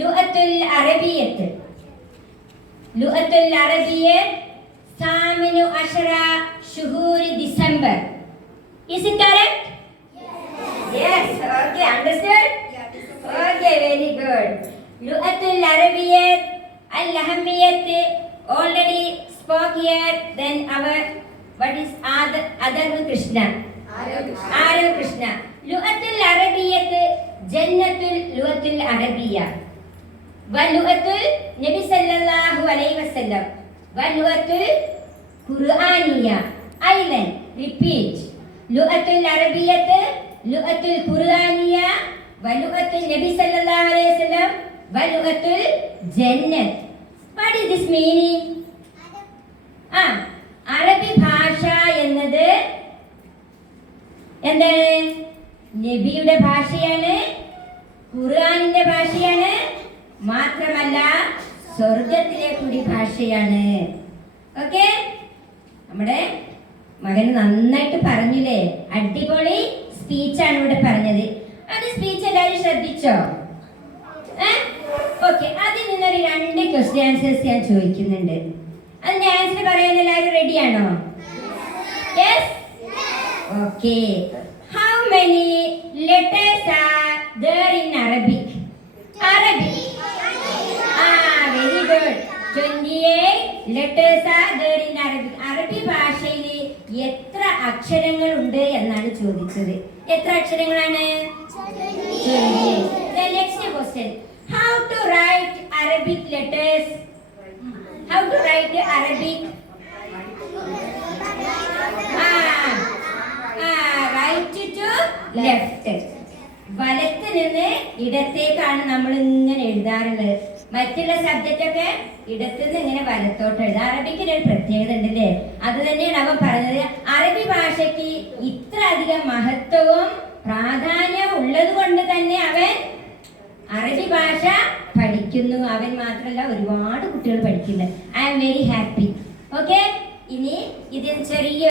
ലുഅത്തുൽ അറബിയ്യത്ത്. ലുഅത്തുൽ അറബിയ്യത്ത് സാമിനു അശറ ശുഹൂരി December. Is it correct? Yes. Okay, understood? Okay, very good. Lu'atul Arabiyyat al-Ahammiyyat already spoke here. Then our what is Adaru Krishna? Arav Krishna. Lu'atul Arabiyyat Jannatul Lu'atul Arabiyya. Wa Lu'atul Nabi sallallahu alayhi wasallam. Wa Lu'atul Qur'aniyya. Island. Repeat. Lu'atul Arabiyyat Lu'atul Qur'aniyya wa Lu'atul Nabi sallallahu alayhi wasallam wa Lu'atul Jannat. What is this meaning? അറബി ഭാഷ എന്നത് എന്താണ്? നബിയുടെ ഭാഷയാണ്, ഖുർആനിന്റെ ഭാഷയാണ്, മാത്രമല്ല സ്വർഗത്തിലെ കൂടി ഭാഷയാണ്. ഓക്കെ, നമ്മുടെ മകൻ നന്നായിട്ട് പറഞ്ഞില്ലേ? അടിപൊളി സ്പീച്ചാണ് ഇവിടെ പറഞ്ഞത്. അത് സ്പീച്ച് എല്ലാവരും ശ്രദ്ധിച്ചോ? ഓക്കെ, അതിൽ നിന്നൊരു 2 ക്വസ്റ്റ്യൻ ആൻസേഴ്സ് ഞാൻ ചോദിക്കുന്നുണ്ട്. അതിന്റെ ആൻസർ പറയാൻ എല്ലാവരും റെഡിയാണോ? Yes. Okay. How many letters R there in Arabic? Arabic. Very good. 28 letters are there in Arabic. അറബി ഭാഷയിൽ എത്ര അക്ഷരങ്ങൾ ഉണ്ട് എന്നാണ് ചോദിച്ചത്. എത്ര അക്ഷരങ്ങളാണ്? 28. The next question. How to write Arabic letters? How to write Arabic? Right to left. വലത്ത് നിന്ന് ഇടത്തേക്കാണ് നമ്മൾ ഇങ്ങനെ എഴുതാറുള്ളത്. മറ്റുള്ള സബ്ജക്റ്റ് ഒക്കെ ഇടത്തുനിന്ന് ഇങ്ങനെ വലത്തോട്ട് എഴുതാം. അറബിക്ക് ഒരു പ്രത്യേകത ഉണ്ടല്ലേ? അത് തന്നെയാണ് അവൻ പറഞ്ഞത്. അറബി ഭാഷയ്ക്ക് ഇത്ര അധികം മഹത്വവും പ്രാധാന്യവും ഉള്ളത് കൊണ്ട് തന്നെ അവൻ അറബി ഭാഷ പഠിക്കുന്നു. അവൻ മാത്രമല്ല, ഒരുപാട് കുട്ടികൾ പഠിക്കുന്നുണ്ട്. I am very happy. Okay, ഇനി ഇതിന് ചെറിയ